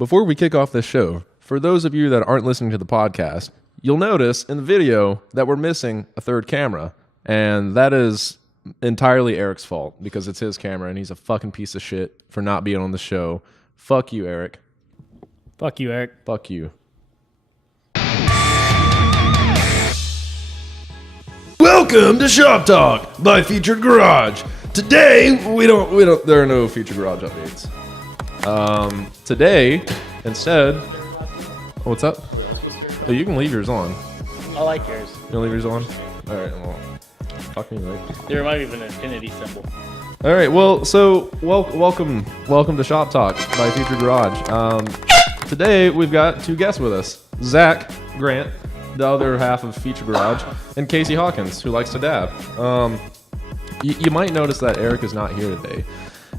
Before we kick off this show, for those of you that aren't listening to the podcast, you'll notice in the video that we're missing a third camera, and that is entirely Aric's fault because it's his camera and he's a fucking piece of shit for not being on the show. Fuck you, Aric. Fuck you, Aric. Fuck you. Welcome to Shop Talk by Featured Garage. Today there are no Featured Garage updates. Today, instead, what's up? Are we all supposed to Oh, you can leave yours on. I like yours. You can leave yours on? Alright, well, fuck me, right? They remind me of an infinity symbol. Alright, well, so, welcome to Shop Talk by Featured Garage. Today, we've got two guests with us. Zach Grant, the other half of Featured Garage, and Casey Hawkins, who likes to dab. You might notice that Aric is not here today.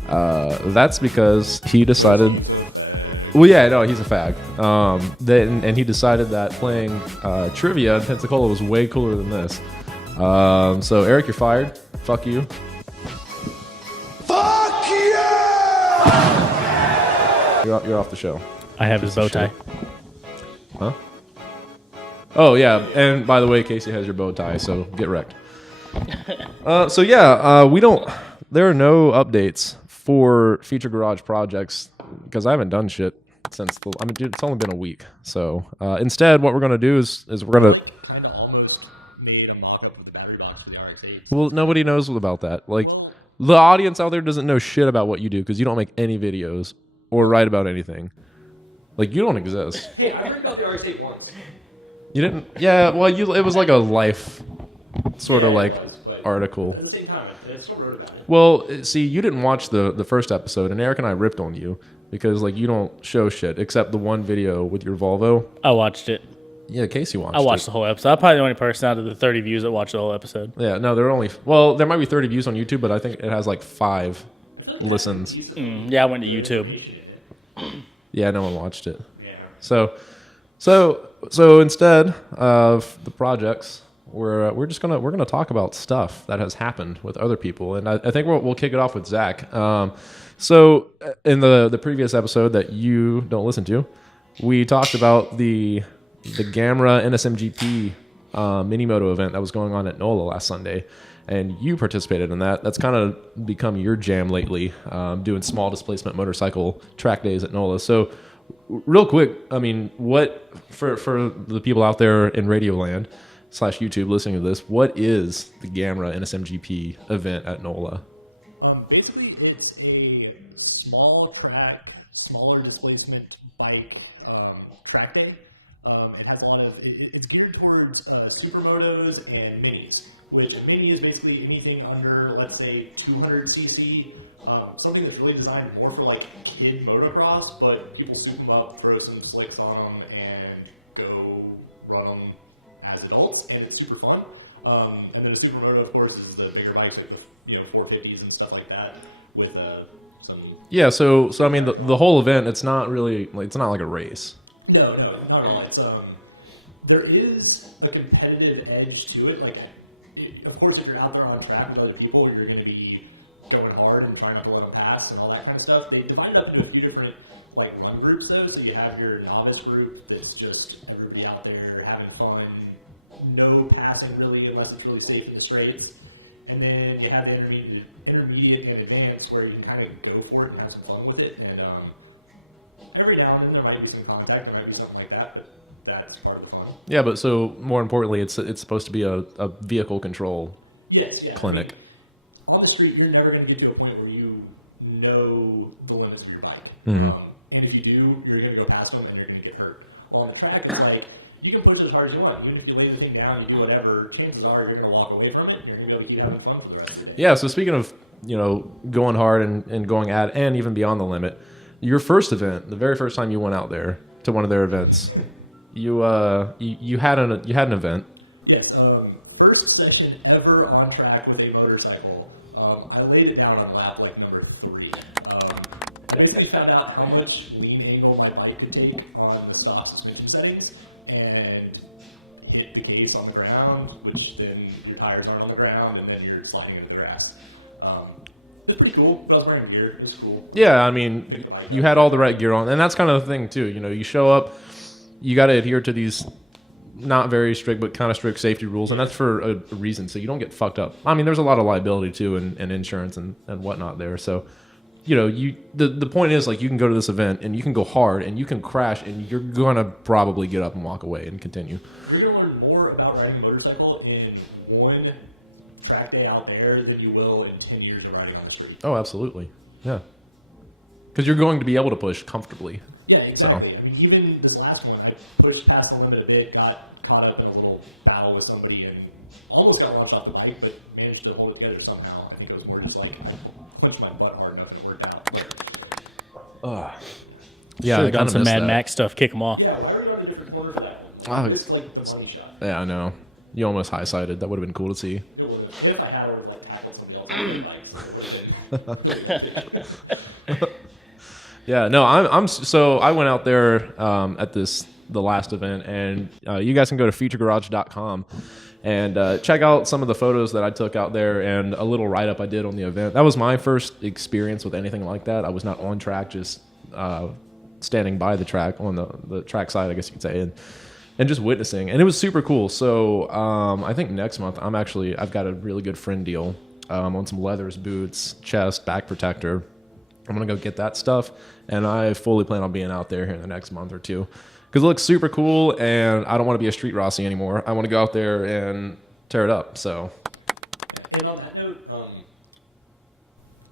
That's because he decided he's a fag. Well, yeah, no, he's a fag. And he decided that playing trivia in Pensacola was way cooler than this. So Aric, you're fired. Fuck you. Fuck yeah! You're off the show. I have his bow tie. Huh? Oh yeah, and by the way, Casey has your bow tie, so get wrecked. There are no updates for Featured Garage projects because I haven't done shit since it's only been a week. So instead, what we're gonna do is we're gonna kind of almost made a mock-up of the battery box for the RX-8. So well, nobody knows about that. well, the audience out there doesn't know shit about what you do because you don't make any videos or write about anything. Like, you don't exist. Hey, I've heard about the RX-8 once. You didn't? Yeah. Well, it was like a life sort of like but article. At the same time, I still wrote about it. Well, see, you didn't watch the first episode, and Aric and I ripped on you because like you don't show shit except the one video with your Volvo. I watched it. Yeah, Casey watched. I watched the whole episode. I'm probably the only person out of the 30 views that watched the whole episode. Yeah, no, there might be 30 views on YouTube, but I think it has like 5 I feel like it listens. has some decently Yeah, I went to good YouTube. information in it. Yeah, no one watched it. Yeah. So instead of the projects, we're gonna talk about stuff that has happened with other people, and I think we'll kick it off with Zach. So in the previous episode that you don't listen to, we talked about the Gamera NSMGP mini moto event that was going on at NOLA last Sunday, and you participated in that. That's kind of become your jam lately, doing small displacement motorcycle track days at NOLA. So real quick, I mean, what for the people out there in Radio Land / YouTube listening to this, what is the Gamera NSMGP event at NOLA? Basically, it's a small track, smaller displacement bike track day. It has a lot of... It's geared towards supermotos and minis, which a mini is basically anything under, let's say, 200cc. Something that's really designed more for like kid motocross, but people soup them up, throw some slicks on them, and go run them as adults, and it's super fun. And then a supermoto, of course, is the bigger bikes like the 450s and stuff like that with some... Yeah, so I mean, the whole event, it's not really... it's not like a race. No, not at all. It's there is a competitive edge to it. Like, of course, if you're out there on track with other people, you're going to be going hard and trying not to let them pass and all that kind of stuff. They divide it up into a few different like run groups though. So you have your novice group that's just everybody out there having fun, no passing really unless it's really safe in the straights. And then you have the intermediate and advanced where you can kind of go for it and have some fun with it. And every now and then there might be some contact, there might be something like that, but that's part of the fun. Yeah, but so more importantly, it's supposed to be a vehicle control. Yes, yeah. Clinic. I mean, on the street, you're never going to get to a point where you know the limits of your bike. And if you do, you're going to go past them and you're going to get hurt. Well, on the track, it's like you can push as hard as you want. Even if you lay the thing down, you do whatever, chances are you're going to walk away from it and you're going to be able to keep having fun for the rest of the day. Yeah, so speaking of, going hard and going at and even beyond the limit, your first event, the very first time you went out there to one of their events, you had an event. Yes, first session ever on track with a motorcycle. I laid it down on lap like number 3. I basically found out how much lean angle my bike could take on the stock suspension settings and hit the case on the ground, which then your tires aren't on the ground and then you're sliding into the grass. It's pretty cool, but I was wearing gear. It was cool. Yeah, I mean, Pick the bike up you and had kept all the right riding. gear on, and that's kind of the thing too. You know, you show up, you got to adhere to these not very strict but kind of strict safety rules, and Yeah. that's for a reason, so you don't get fucked up. I mean, there's a lot of liability too, and insurance and whatnot there. So, you know, the point is, like, you can go to this event and you can go hard and you can crash and you're gonna probably get up and walk away and continue. You're going to learn more about riding a motorcycle in one track day out there than you will in 10 years of riding on the street. Oh, absolutely, yeah. Because you're going to be able to push comfortably. Yeah, exactly. I mean, even this last one, I pushed past the limit a bit, got caught up in a little battle with somebody, and almost got launched off the bike, but managed to hold it together somehow. I think it was more just like I clenched my butt hard enough and it worked out. But Yeah, Should I have done kind of some missed Mad that. Max stuff. Kick them off. yeah, why were you on a different corner for that one? Like, I missed like the money shot. Yeah, I know. You almost high-sided. That would have been cool to see. It would have. And if I had, I would have like tackled somebody else on their bike, so it would have been really epic. Yeah, no, so I went out there at the last event, and you guys can go to featuregarage.com and check out some of the photos that I took out there and a little write-up I did on the event. That was my first experience with anything like that. I was not on track, just standing by the track on the track side, I guess you could say, and just witnessing, and it was super cool. So I think next month I've got a really good friend deal on some leathers, boots, chest, back protector. I'm gonna go get that stuff, and I fully plan on being out there here in the next month or two because it looks super cool, and I don't want to be a street Rossi anymore. I want to go out there and tear it up. So, Yeah. And on that note,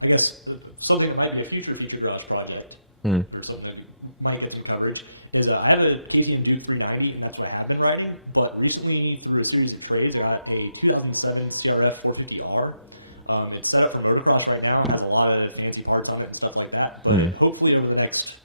I guess something that might be a future Feature Garage project or something that might get some coverage is I have a KTM Duke 390, and that's what I have been riding. But recently, through a series of trades, I got a 2007 CRF 450R. It's set up for motocross right now. It has a lot of fancy parts on it and stuff like that. But hopefully over the next,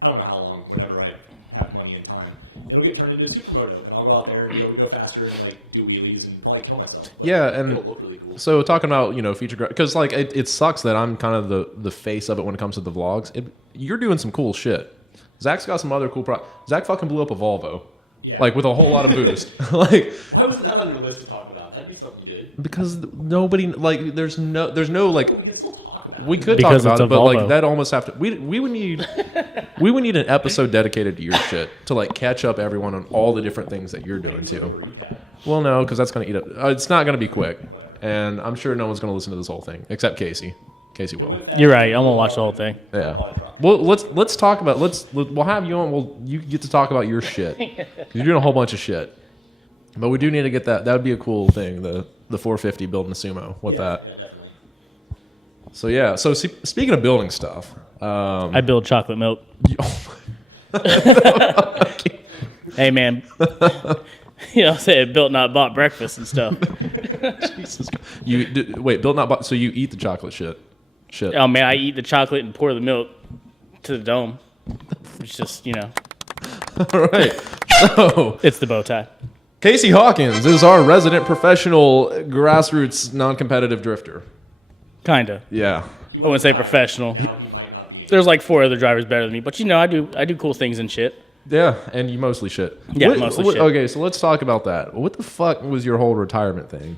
I don't know how long, whenever I have money and time, it'll get turned into a supermoto, and I'll go out there and be able to go faster and like do wheelies and probably kill myself. But yeah, and it'll look really cool. So talking about feature because like it sucks that I'm kind of the face of it when it comes to the vlogs. You're doing some cool shit. Zach's got some other cool Zach fucking blew up a Volvo. Yeah. Like with a whole lot of boost. Like, Why wasn't that on your list to talk about? That'd be something good. because nobody like there's no like But we can still talk about we it. could Like, talk Because about it's it, a but like Volvo. that almost have to we would need an episode dedicated to your shit to like catch up everyone on all the different things that you're I doing. can just like too. give a recap. Well, no, because that's gonna eat up. It's not gonna be quick. whatever. And I'm sure no one's gonna listen to this whole thing except Casey. Casey It will. went fast. You're and right. it I'm blew gonna watch up the whole and thing. then Yeah. I bought a truck. Well, let's talk about we'll have you on. You get to talk about your shit. 'Cause you're doing a whole bunch of shit. But we do need to get that. That would be a cool thing. The 450 building a sumo with Yeah, that. yeah, definitely. So yeah. So speaking of building stuff, I build chocolate milk. Hey, man. I said built, not bought breakfast and stuff. Jesus. Wait, build not bought. So you eat the chocolate shit. Shit. Oh, man, I eat the chocolate and pour the milk to the dome. It's just, All right. So it's the bow tie. Casey Hawkins is our resident professional grassroots non-competitive drifter. Kind of. Yeah. He I wouldn't say retired. professional. Now he might not be anymore. There's like 4 other drivers better than me, but I do cool things and shit. Yeah, and you mostly shit. Yeah, mostly shit. Okay, so let's talk about that. What the fuck was your whole retirement thing?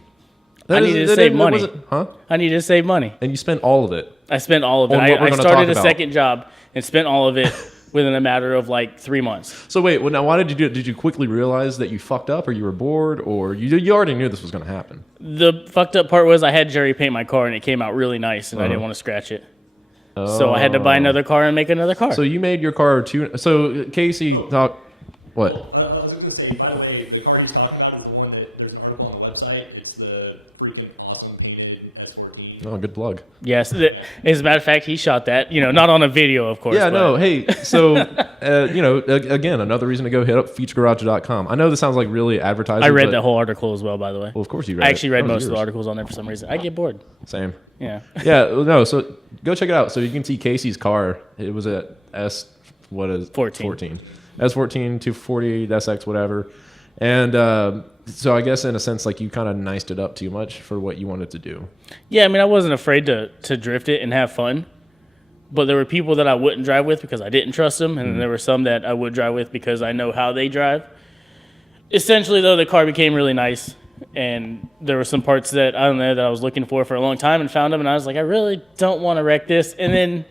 I needed to save money. Huh? I needed to save money. And you spent all of it. I spent all of it. On what we're I gonna started talk a about. second job and spent all of it within a matter of like 3 months. So wait, well, now why did you do it? Did you quickly realize that you fucked up, or you were bored, or you already knew this was going to happen? The fucked up part was I had Jerry paint my car and it came out really nice and I didn't want to scratch it. So I had to buy another car and make another car. So you made your car So Casey, talk. What? Well, I was going to say, by the way, the car he's talking about is the one that there's an article on the website. It's the freaking awesome painted S14. Oh, good plug. yes. As a matter of fact, he shot that. Not on a video, of course. Yeah, but no. Hey, so again, another reason to go hit up featuregarage.com. I know this sounds like really advertising. I read but- that whole article as well, by the way. Well, of course you read. I actually read That was most of the yours. articles on there for some reason. I get bored. Same. Yeah. Yeah, no. So go check it out. So you can see Casey's car. It was a S14. S14 240 SX whatever, and so I guess in a sense like you kind of niced it up too much for what you wanted to do. Yeah, I mean, I wasn't afraid to drift it and have fun. But there were people that I wouldn't drive with because I didn't trust them. And then there were some that I would drive with because I know how they drive. Essentially, though, the car became really nice. and there were some parts that I don't know that I was looking for a long time and found them, and I was like, I really don't want to wreck this. And then,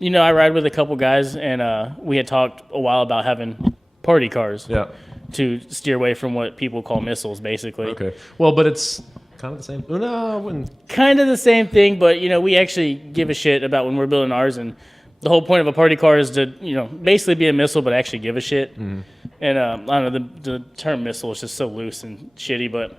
I ride with a couple guys, and we had talked a while about having party cars to steer away from what people call missiles, basically. Okay. Well, but it's kind of the same. No, I wouldn't. Kind of the same thing, but we actually give a shit about when we're building ours, and the whole point of a party car is to basically be a missile, but actually give a shit. Mm-hmm. And I don't know, the term missile is just so loose and shitty, but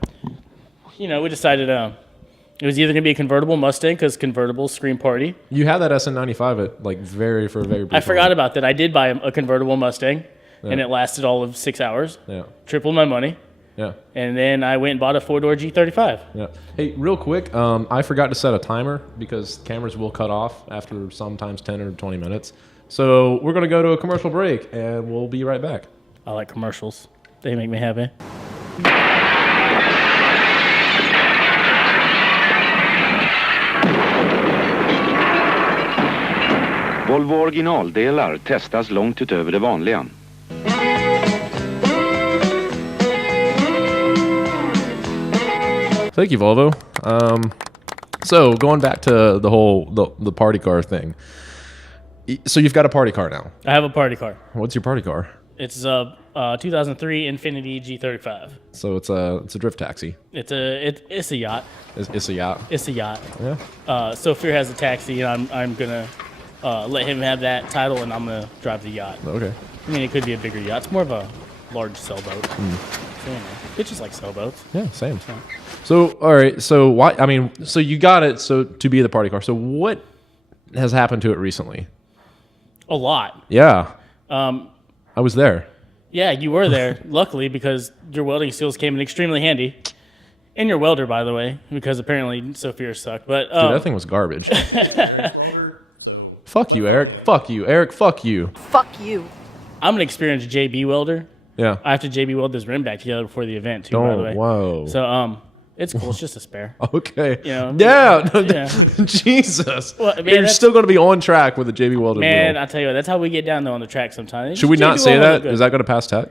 we decided it was either gonna be a convertible Mustang because convertibles scream party. You had that SN95 at for a very brief I forgot about that. I did buy a convertible Mustang, and it lasted all of 6 hours. Yeah, tripled my money. Yeah. And then I went and bought a 4-door G35. Yeah. Hey, real quick, I forgot to set a timer because cameras will cut off after sometimes 10 or 20 minutes. So we're going to go to a commercial break, and we'll be right back. I like commercials. They make me happy. Volvo originaldelar testas långt utöver det vanliga. Thank you, Volvo. So going back to the party car thing. So you've got a party car now. I have a party car. What's your party car? It's a 2003 Infiniti G35. So it's a drift taxi. It's a yacht. It's a yacht. It's a yacht. Yeah. Sophia has a taxi, and I'm gonna let him have that title, and I'm gonna drive the yacht. Okay. I mean, it could be a bigger yacht. It's more of a large sailboat. So, bitches like sailboats. Yeah, same. Yeah. So, all right. So, why? I mean, so you got it. So to be the party car. So, what has happened to it recently? A lot. Yeah. I was there. Yeah, you were there. Luckily, because your welding skills came in extremely handy. And your welder, by the way, because apparently Sophia sucked. But dude, that thing was garbage. Technically, it's Aric's welder. So fuck you, Aric. Him. Fuck you, Aric. Fuck you. Fuck you. I'm an experienced JB welder. Yeah. I have to JB weld this rim back together before the event too. By the way. Whoa. So it's cool. It's just a spare. Okay. Yeah. Jesus. Well, man, you're still going to be on track with the JB welded man, wheel. I tell you what, that's how we get down though on the track sometimes. Should we not say that? Is that going to pass tech?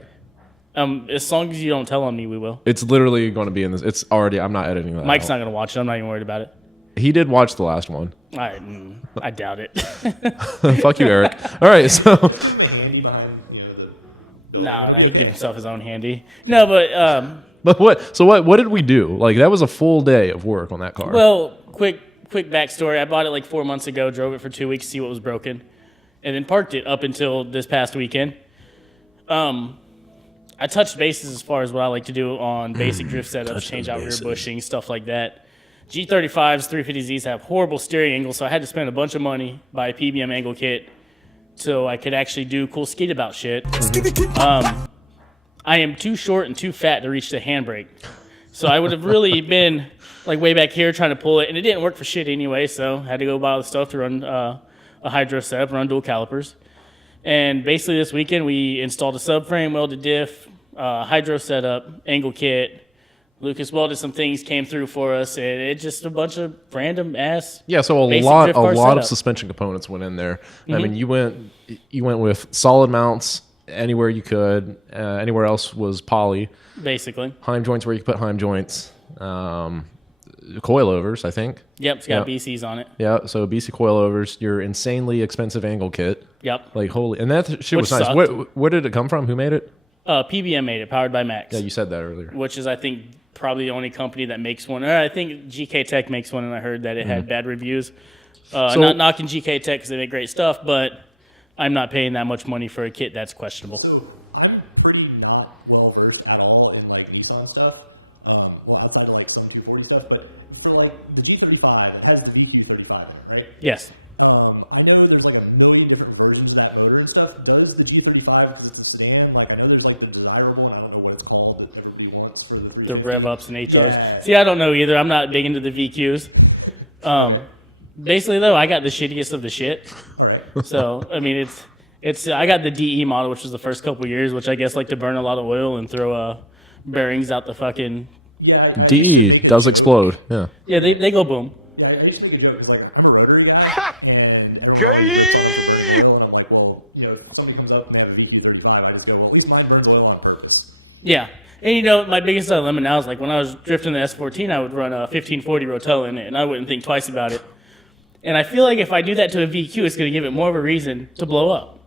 As long as you don't tell on me, we will. It's literally going to be in this. It's already. I'm not editing that. Mike's not going to watch it. I'm not even worried about it. He did watch the last one. I doubt it. Fuck you, Aric. All right, so just give him a handy behind the building. It'll be okay. Himself his own handy. No, but but what? So what did we do? Like that was a full day of work on that car. Well, quick backstory. I bought it like 4 months ago. Drove it for 2 weeks to see what was broken, and then parked it up until this past weekend. I touched bases as far as what I like to do on basic drift setups, change out rear bushing, stuff like that. G35s, 350Zs have horrible steering angles, so I had to spend a bunch of money, buy a PBM angle kit, so I could actually do cool skate about shit. I am too short and too fat to reach the handbrake, so I would have really been like way back here trying to pull it, and it didn't work for shit anyway, so I had to go buy all the stuff to run a hydro setup, run dual calipers. And basically this weekend we installed a subframe, welded diff, hydro setup, angle kit. Lucas welded some things, came through for us, and it's just a bunch of random ass. Yeah, so a lot of suspension components went in there. Mm-hmm. I mean, you went with solid mounts anywhere you could. Anywhere else was poly. Basically. Heim joints where you could put Heim joints. Coilovers, I think. Yep, it's got BCs on it. Yeah, so BC coilovers, your insanely expensive angle kit. Yep. Like holy, and that shit was nice. Where did it come from? Who made it? PBM made it, powered by Max. Yeah, you said that earlier. Which is, I think, probably the only company that makes one. I think GK Tech makes one, and I heard that it had bad reviews. Not knocking GK Tech because they make great stuff, but I'm not paying that much money for a kit that's questionable. So I'm pretty not well versed at all in like Nissan stuff. Well, outside of like some 240 stuff, but for like the G35, it has the VQ35 in it, right? Yes. I know there's like a million different versions of that motor and stuff. Does the G35, because it's a sedan, like I know there's like the desirable, and I don't know what it's called that everybody wants for the 350. The rev ups and HRs. Yeah. See, I don't know either. I'm not big into the VQs. Okay. Basically, though, I got the shittiest of the shit. All right. So, I mean, it's I got the DE model, which was the first couple years, which I guess like to burn a lot of oil and throw bearings out the fucking. Yeah, I used to make a joke. Explode. Yeah, they go boom. Yeah, I used to make a joke because like I'm a rotary guy, and everyone always rips on them for burning oil, and I'm like, well, if somebody comes up and they have a VQ35, I just go, well, at least mine burns oil on purpose. Yeah, And my biggest dilemma now is like when I was drifting the S14, I would run a 1540 Rotella in it, and I wouldn't think twice about it. And I feel like if I do that to a VQ, it's going to give it more of a reason to blow up.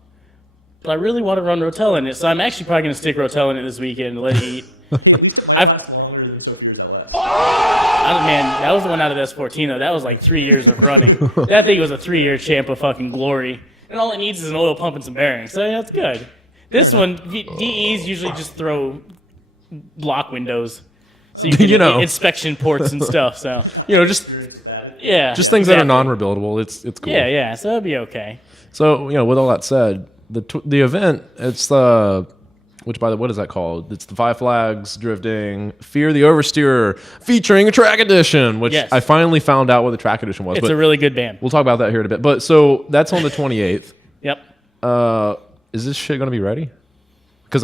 But I really want to run Rotella in it, so I'm actually probably going to stick Rotella in it this weekend and let it eat. Hey, at least it might last longer than Sophier's LS. Man, that was the one out of the S14, though. That was like 3 years of running. That thing was a 3-year champ of fucking glory. And all it needs is an oil pump and some bearings, so that's good. This one, DEs usually just throw block windows. So you can get the inspection ports and stuff. So just experience with that. Just things that are non-rebuildable. It's cool. Yeah. So it'll be okay. So with all that said, the event, it's which by the way, what is that called? It's the Five Flags Drifting Fear the Oversteer featuring a track edition, which I finally found out what the track edition was. It's a really good band. We'll talk about that here in a bit. But so that's on the 28th. Yep. Is this shit gonna be ready? Because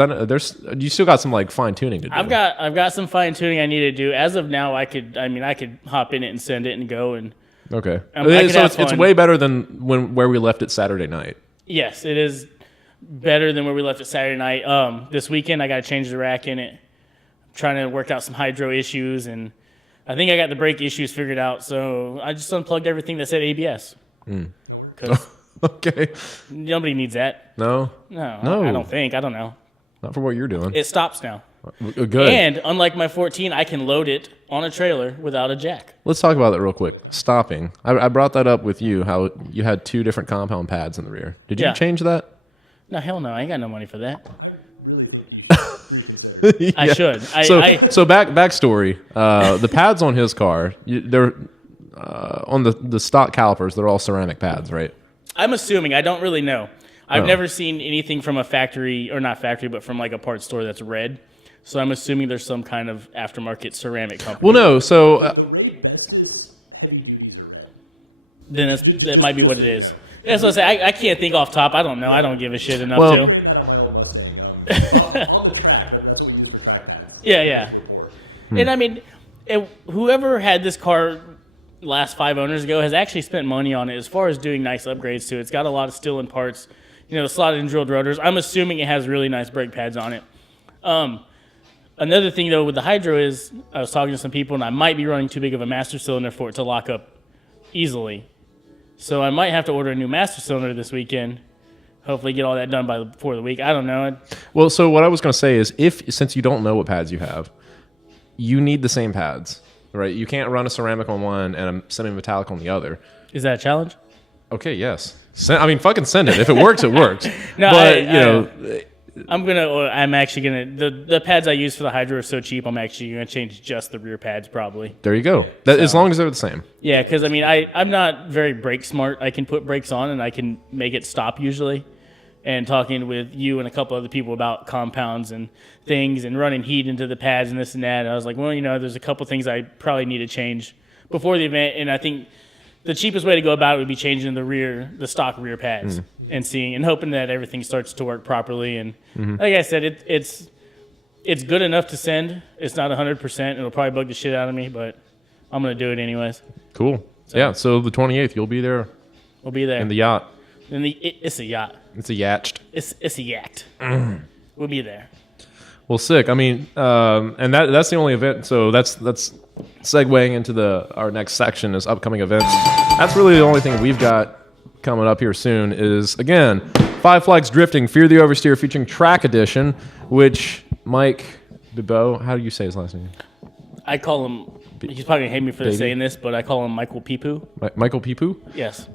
you still got some like fine tuning to do. I've got some fine tuning I need to do. As of now, I could hop in it and send it and go and. Okay. So it's way better than where we left it Saturday night. Yes, it is better than where we left it Saturday night. This weekend I got to change the rack in it. I'm trying to work out some hydro issues, and I think I got the brake issues figured out. So I just unplugged everything that said ABS. No worries. Okay. Nobody needs that. No. I don't think. I don't know. Not for what you're doing. It stops now. Good. And unlike my 14, I can load it on a trailer without a jack. Let's talk about that real quick. Nice. Stopping. I brought that up with you, how you had 2 different compound pads in the rear. Did you change that? No, hell no. I ain't got no money for that. I really think you should reconsider. I should. So backstory. The pads on his car, they're on the stock calipers. They're all ceramic pads, right? I'm assuming. I don't really know. I've never seen anything from a factory, or not factory, but from like a parts store that's red. So I'm assuming there's some kind of aftermarket ceramic company. Well, no. So the Ray Bestis heavy duties are red. Then Just so you know. That's what I say. I can't think off top. I don't know. I don't give a shit enough. Well, we ran that on my old Mustang on the track. That's what we use for track pads. Because we're poor. And I mean, whoever had this car last 5 owners ago has actually spent money on it as far as doing nice upgrades to it. It's got a lot of steel-in parts, slotted and drilled rotors. I'm assuming it has really nice brake pads on it. Another thing, though, with the hydro is I was talking to some people, and I might be running too big of a master cylinder for it to lock up easily. So I might have to order a new master cylinder this weekend. Hopefully get all that done before the week. I don't know. Well, so what I was going to say is since you don't know what pads you have, you need the same pads, right? You can't run a ceramic on one and a semi-metallic on the other. Is that a challenge? Okay, yes. Fucking send it. If it works, it works. No, but, I'm actually gonna the pads I use for the hydro are so cheap. I'm actually gonna change just the rear pads probably. There you go. Yeah, as long as they're the same. Yeah, because I'm not very brake smart. I can put brakes on and I can make it stop usually. And talking with you and a couple other people about compounds and things and running heat into the pads and this and that, I was like, well, there's a couple things I probably need to change before the event, and I think the cheapest way to go about it would be changing the stock rear pads and seeing and hoping that everything starts to work properly. And like I said, it's good enough to send. It's not 100%. It'll probably bug the shit out of me, but I'm gonna do it anyways. Cool. So the 28th, you'll be there. We'll be there in the yacht. It's a yacht. It's a yacht. It's a yacht. We'll be there. Well, sick. I mean, and that's the only event. So that's segueing into our next section is upcoming events. That's really the only thing we've got coming up here soon is, again, Five Flags Drifting, Fear the Oversteer featuring Track Edition, which Mike Bibeau, how do you say his last name? I call him, he's probably going to hate me for saying this, but I call him Michael Peepoo. Michael Peepoo? Yes.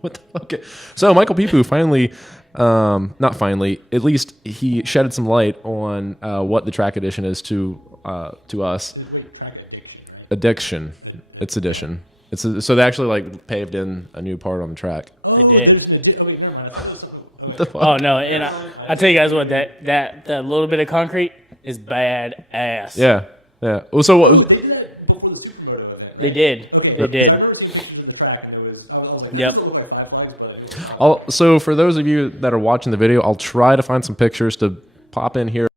What the? Okay. So Michael Peepoo finally, not finally, at least he shedded some light on what the Track Edition is to us. Wait, Track Addiction, right? Addiction. It's Edition. Yeah. So they actually like paved in a new part on the track. Oh, there's an addition. Okay, never mind. I thought there was something. Oh no! And I tell you guys what, that little bit of concrete is bad ass. Yeah. Yeah. So they did that before the Supermoto event, right? They did. Okay. Because I remember seeing pictures of the track, and I was like, that doesn't look like Five Flags, but I knew it was Five Flags. So for those of you that are watching the video, I'll try to find some pictures to pop in here.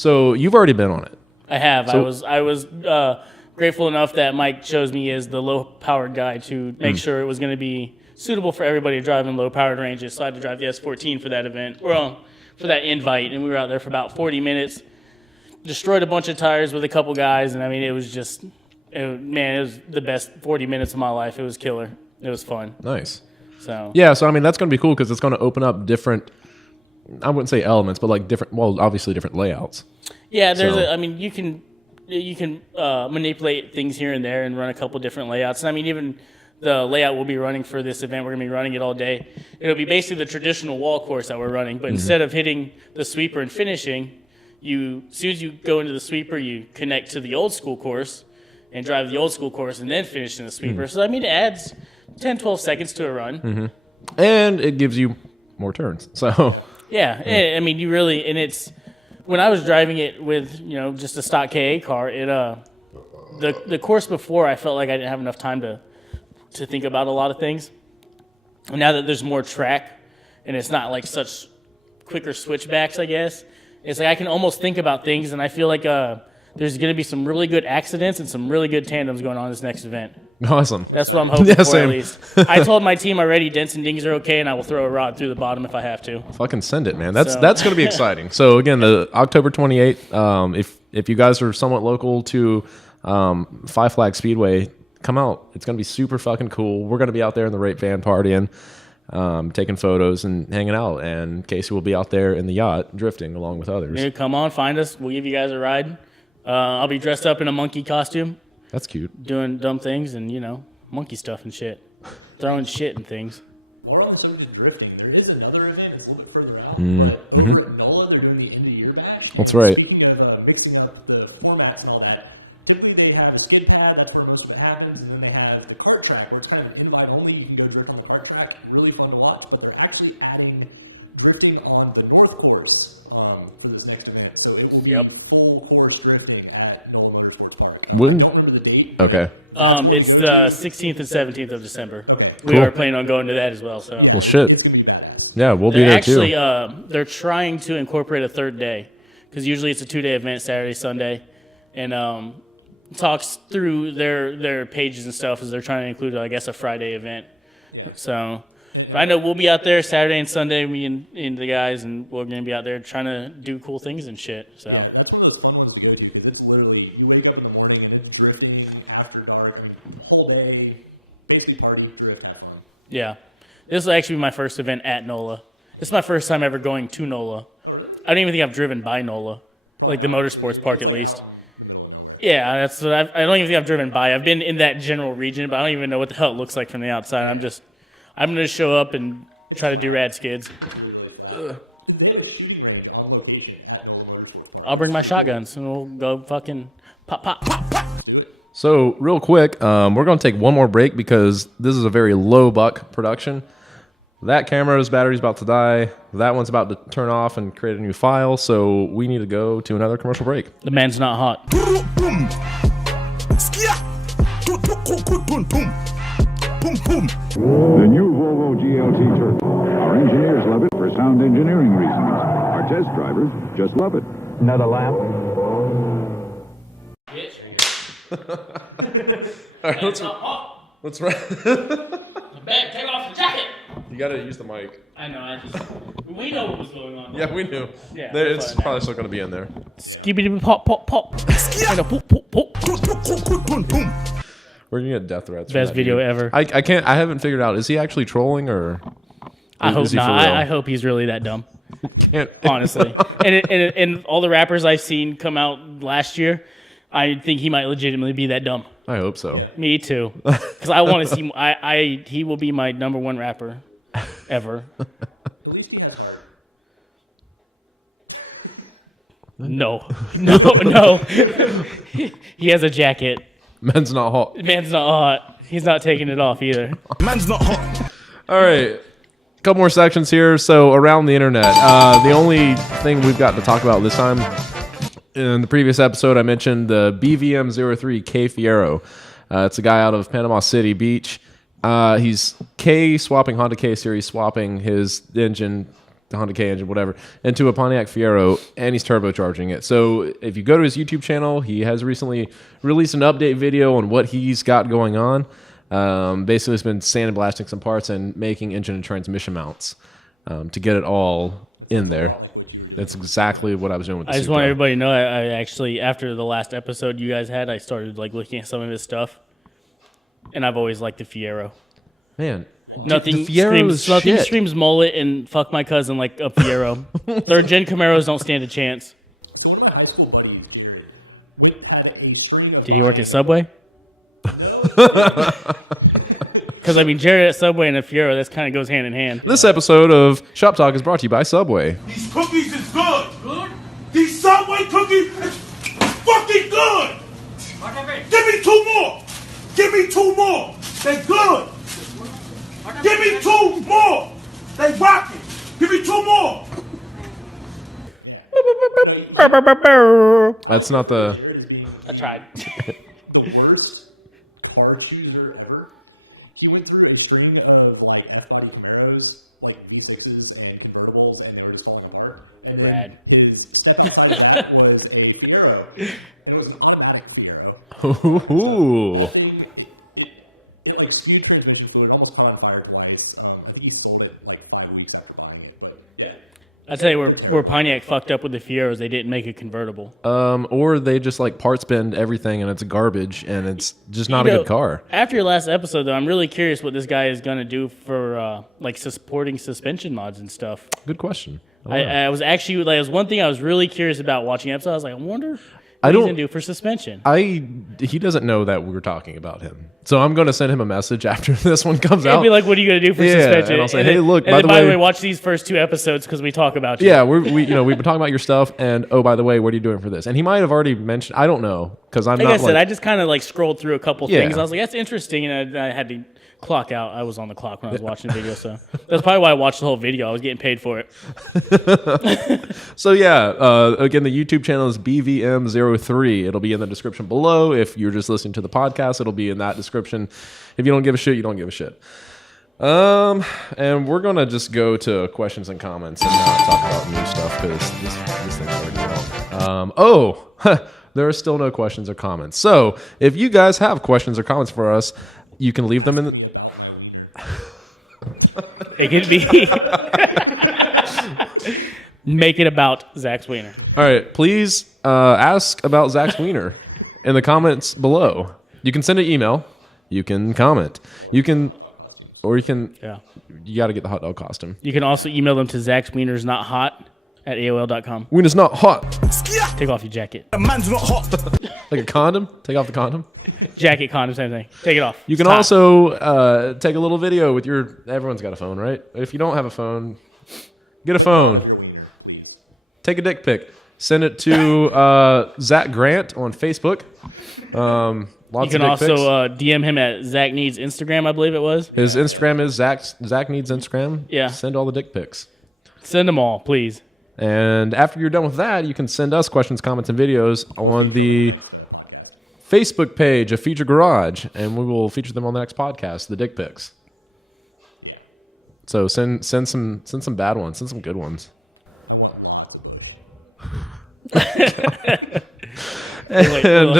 So you've already been on it. I have. So- I was grateful enough that Mike chose me as the low-powered guy to make sure it was going to be suitable for everybody to drive in low-powered ranges. So I had to drive the S14 for that event, or for that invite, and we were out there for about 40 minutes. Destroyed a bunch of tires with a couple guys, and I mean, it was just, it was the best 40 minutes of my life. It was killer. It was fun. Nice. So Yeah, so I mean that's going to be cool because it's going to open up different. I wouldn't say elements, but like different. Well, obviously different layouts. yeah, there's So- I mean, you can manipulate things here and there and run a couple different layouts. And I mean, even the layout we'll be running for this event, we're going to be running it all day. It'll be basically the traditional wall course that we're running, but instead of hitting the sweeper and finishing, as soon as you go into the sweeper, you connect to the old school course and drive the old school course and then finish in the sweeper. So I mean, it adds 10, 12 seconds to a run. And it gives you more turns. So Yeah, I mean, you really, and it's, when I was driving it with, just a stock KA car, the course before, I felt like I didn't have enough time to think about a lot of things. And now that there's more track, and it's not like such quicker switchbacks, I guess, it's like I can almost think about things, and I feel like there's going to be some really good accidents and some really good tandems going on this next event. awesome. That's what I'm excited. hoping Yeah, for, same. at least. I told my team already, dents and dings are okay, and I will throw a rod through the bottom if I have to. Fucking send it, man. That's So- going to be exciting. So again, the October 28th. If you guys are somewhat local to Five Flag Speedway, come out. It's going to be super fucking cool. We're going to be out there in the rape van partying, taking photos and hanging out. And Casey will be out there in the yacht drifting along with others. Dude, come on, find us. We'll give you guys a ride. I'll be dressed up in a monkey costume, That's cute. doing dumb things and, monkey stuff and shit. Throwing shit and things. While we're on the subject of drifting, there is another event. It's a little bit further out, but over at NOLA, they're doing the end of year bash. And That's right. speaking of mixing up the formats and all that, typically they have a skid pad. That's where most of it happens. And then they have the kart track where it's kind of an invite only. You can go drift on the kart track. Really fun to watch. But they're actually adding drifting on the North course for this next event. So it will be full course drifting at NOLA Motorsports Park. I don't remember the date, but Okay. that's one to It's go the to. 16th and 17th of December. Okay, We cool. are planning on going to that as well. So. Yeah, Well, shit. it's going to be badass. Yeah, we'll be They're there actually, too. they're trying to incorporate a third day because usually it's a 2-day event, Saturday, Sunday, and talks through their pages and stuff as they're trying to include, I guess, a Friday event. Yeah. So And- I know we'll be out there Saturday and Sunday, me and the guys, and we're going to be out there trying to do cool things and shit. So. Yeah, that's one of those fun ones to go to because it's literally you wake up in the morning and it's drifting after dark. I mean, whole day, basically party, drift, have fun. Yeah. This will actually be my first event at NOLA. This is my first time ever going to NOLA. Oh, really? I don't even think I've driven by NOLA. Probably like the not. motorsports park It's like at least. out in the middle of nowhere. Yeah, that's what I don't even think I've driven by. I've been in that general region, but I don't even know what the hell it looks like from the outside. Yeah. I'm going to show up and try to do flat. rad skids. It's really, really flat. They have a shooting range on location at NOLA Motorsports Park. I'll which bring is my pretty cool. shotguns and we'll go fucking pop, pop, pop, pop. Let's do it. So real quick, we're going to take one more break because this is a very low buck production. That camera's battery's about to die. That one's about to turn off and create a new file. So we need to go to another commercial break. The man's not hot. The new Volvo GLT Turbo. Our engineers love it for sound engineering reasons. Our test drivers just love it. Another lap. All right, let's run. Ben, take off the jacket. You got to use the mic. I know, we know what was going on. Yeah, we knew. Yeah, It's fine. probably still going to be in there. Skibidi pop, pop, pop. And a poop, poop, poop. We're going to get death threats. from Best that video dude. ever. I can't. I haven't figured out. Is he actually trolling or? I hope is he for not. real? I hope he's really that dumb. Can't- Honestly. and all the rappers I've seen come out last year, I think he might legitimately be that dumb. I hope so. Yeah. Me too. Because I want to see. He will be my number one rapper ever. At least he has heart. No, no. He has a jacket. Men's not hot. Man's not hot. He's not taking it off either. All right. Couple more sections here. So around the internet, the only thing we've got to talk about this time, in the previous episode, I mentioned the BVM03 K Fiero. It's a guy out of Panama City Beach. He's Honda K series swapping his engine the Honda K engine, whatever, into a Pontiac Fiero, and he's turbocharging it. So if you go to his YouTube channel, he has recently released an update video on what he's got going on. Basically, it's been sandblasting some parts and making engine and transmission mounts to get it all That in sounds there. a lot like what you were doing. That's with the exactly Supra. what I was doing with the I just Supra. want everybody to know I actually, after the last episode you guys had, I started like looking at some of his stuff, and I've always liked the Fiero. Man, Nothing the Fiero is shit. screams mullet and fuck my cousin like a Fiero. Third gen Camaros don't stand a chance. So one of my high school buddies, Jared, had a string of Do you work buying. at Subway? No, he didn't. Because I mean, Jared at Subway and a Fiero, that kind of goes hand in hand. This episode of Shop Talk is brought to you by Subway. These cookies is good. Good? These Subway cookies is fucking good. Give me 2 more. Give me 2 more. They good. Give me 2 more. They rocking. Give me 2 more. Yeah. No, I like That's to not refer to the- Jared as being tried. the worst car chooser ever. He went through a string of like F-body Camaros, like V6s and convertibles, and they were just falling apart. And then Bad. his step outside of that was a Fiero, and it was an automatic Fiero. And all that kind of stuff. Ooh. That thing, it like spewed transmission fluid, almost caught on fire twice. I think he sold it like 5 weeks after buying it. But yeah, I tell you where They're terrible. Pontiac fucked up with the Fieros, they didn't make a convertible. Or they just like parts bend everything and it's garbage and it's just not a good car. After your last episode, though, I'm really curious what this guy is gonna do for like supporting suspension mods and stuff. Good question. I was actually like, it was one thing I was really curious about watching the episode. I was like, I wonder what I he's don't- gonna do for suspension. He doesn't know that we're talking about him. So I'm going to send him a message after this one comes He'll out. be like, "What are you gonna do for Yeah, suspension?" and I'll say, then- "Hey, look, And by then, the by the way- way, watch these first 2 episodes because we talk about you." Yeah, we've been talking about your stuff, and oh, by the way, what are you doing for this? And he might have already mentioned. I don't know because I'm Like not I said, I just kind of like scrolled through a couple Yeah. things. I was like, "That's interesting," and I had to clock out. I was on the clock when I was watching the video, so that's probably why I watched the whole video. I was getting paid for it. So yeah, again, the YouTube channel is BVM03. It'll be in the description below. If you're just listening to the podcast, it'll be in that description. If you don't give a shit, you don't give a shit. And we're gonna just go to questions and comments and not talk about new stuff because this thing's already long. There are still no questions or comments. So if you guys have questions or comments for us, you can leave ask them in. me about my wiener. It could be. Make it about Zach's wiener. All right, please ask about Zach's wiener in the comments below. You can send an email. You can comment. You can, hot dog costumes. or you can. Yeah. You got to get the hot dog costume. You can also email them to Zach's wiener's not hot at AOL.com. Wiener's not hot. Take off your jacket. The man's not hot. Like a condom. Take off the condom. Jacket, condom, same thing. Take it off. You can It's hot. also take a little video with your. Everyone's got a phone, right? If you don't have a phone, get a But phone. not of your wiener, please. Take a dick pic. Send it to Zach Grant on Facebook. Lots You can of dick also pics. DM him at Zach Needs Instagram, I believe it was. His Yeah, Instagram that's is Zach needs Instagram. Yeah. Send all the dick pics. Send them all, please. And after you're done with that, you can send us questions, comments, and videos We'll on feature them in the the next podcast. Facebook page of Feature Garage, and we will feature them on the next podcast. The dick pics. Yeah. So send some bad ones. Send some good ones. I want lots of bush. And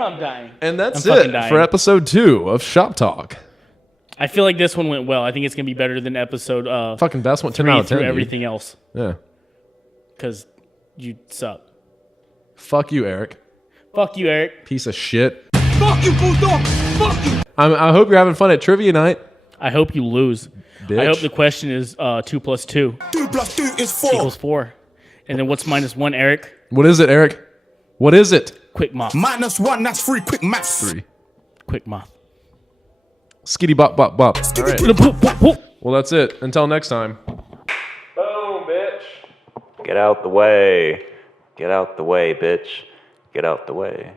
I'm dying. and that's I'm fucking it dying. for episode 2 of Shop Talk. I feel like this one went well. I think it's going to be better than episode Fucking best one. 10 3 out of 10. through dude. everything else. Yeah. Because you suck. Fuck you, Aric. Fuck you, Eric. Piece of shit. Fuck you, bulldog. Fuck you. I hope you're having fun at trivia night. I hope you lose. Bitch. I hope the question is 2 plus 2 2 plus 2 is 4. equals 4. And then what's minus 1, Eric? What is it, Aric? What is it? Quick moth. Minus 1, that's 3. Quick maths. 3. Quick moth. Skitty bop bop bop. All right. Whoop, whoop, whoop. Well, that's it. Until next time. Boom, bitch. Get out the way. Get out the way, bitch. Get out the way.